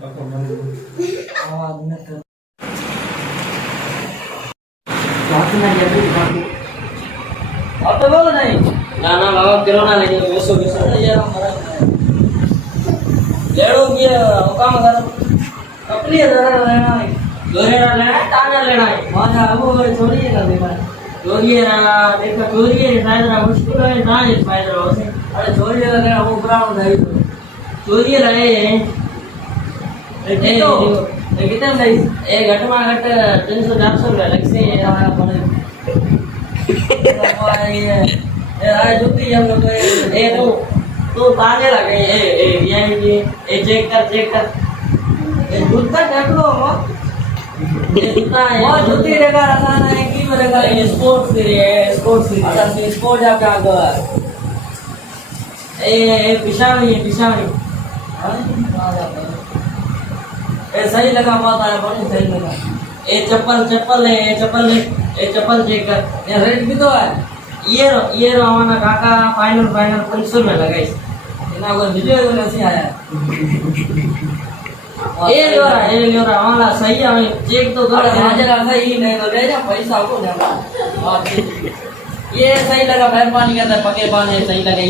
आवाज न कर बात ना ये भी बात अब तो बोलो नहीं ना ना बाबा किलो ना लेंगे बेसो बेसो यार हमारा लेड़ो की काम कर अपनी जरा लेना है दोरेरा लेना है ताजा लेना है माना वो छोड़िए ना देखा छोड़िए ना देखा छोड़िए शायद ना मुश्किल है ना ये शायद हो से अरे छोड़िए ना वो ब्राउन है छोड़िए रहे ए कितना नहीं ए घट में घट 300-400 रुपया लगसे हमारा पड़े ए आए जुती हम लोग ए तो ताजे लगे ये चेक कर ए जूता देख लो ये जूता है वो जूती रहेगा आसान है की रहेगा ये स्पोर्ट्स सीरीज अच्छा स्पोर्ट आप क्या कर ए पिशावनी ए सही लगा बात आया बड़ी सही लगा ए चप्पल है ए चप्पल चेक कर ये रेट भी तो है ये रो हमारा काका फाइनल 500 में लगाई इना को वीडियो तो नहीं आया ये लो रहा हमारा सही है चेक तो थोड़ा हाजिर सही नहीं तो ले जा पैसा को देना ये सही लगा मेहरबानी करता पके पाने सही लगा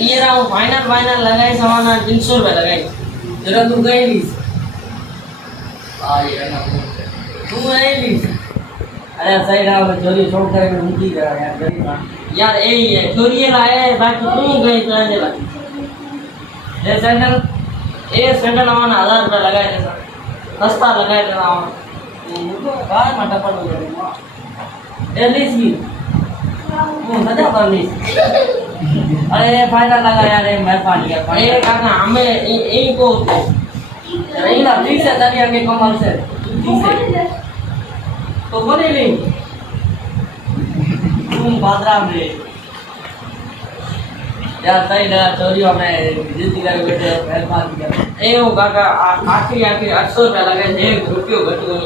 ये रहा फाइनल लगाई सामान 300 रुपए लगाई जरा तू गई ली तू नहीं ली अरे सही रहा चोरी छोड़ कर उनकी करा यार गरीब यार यही है चोरी लाए बाकी तू गई चलने लगी ये सैंडल आवाना 1000 रुपया लगाए थे सस्ता लगाए थे बाहर में टपल हो गया लीस की सजा पर लीस अरे फायदा लगा यार मेहरबानी कर ये काका हमें यही को नहीं ना ठीक से दरिया के कमर से ठीक से तो बोले नहीं तुम बादरा में यार सही लगा चोरी में जिंदगी कर बैठे मेहरबानी कर ए वो काका आखिरी 800 रुपया लगे थे 1 रुपया घट गई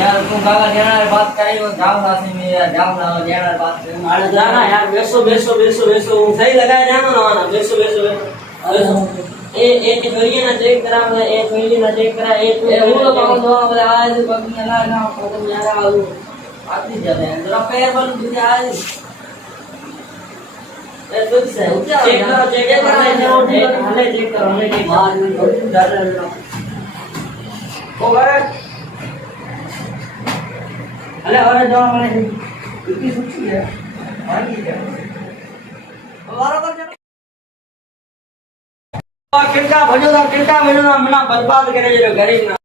यार तुम काका देना बात करी वो जाओ ना से मैं जाओ ना देना बात अरे जाना यार बेसो सही लगाए जाना ना बेसो ए छोरिए ना चेक करा वो लोग दो आज बंदी ना फोटो मेरा आलू आती जाते हैं जरा पैर बन तुझे आज ए तुझ से चेक करो हमें चेक करो बाद में तो डर लगा ओ गए अरे जाओ मैंने इतनी सोची है आगे क्या बराबर किनका भजो ना मना बर्बाद करे जो गरीब ना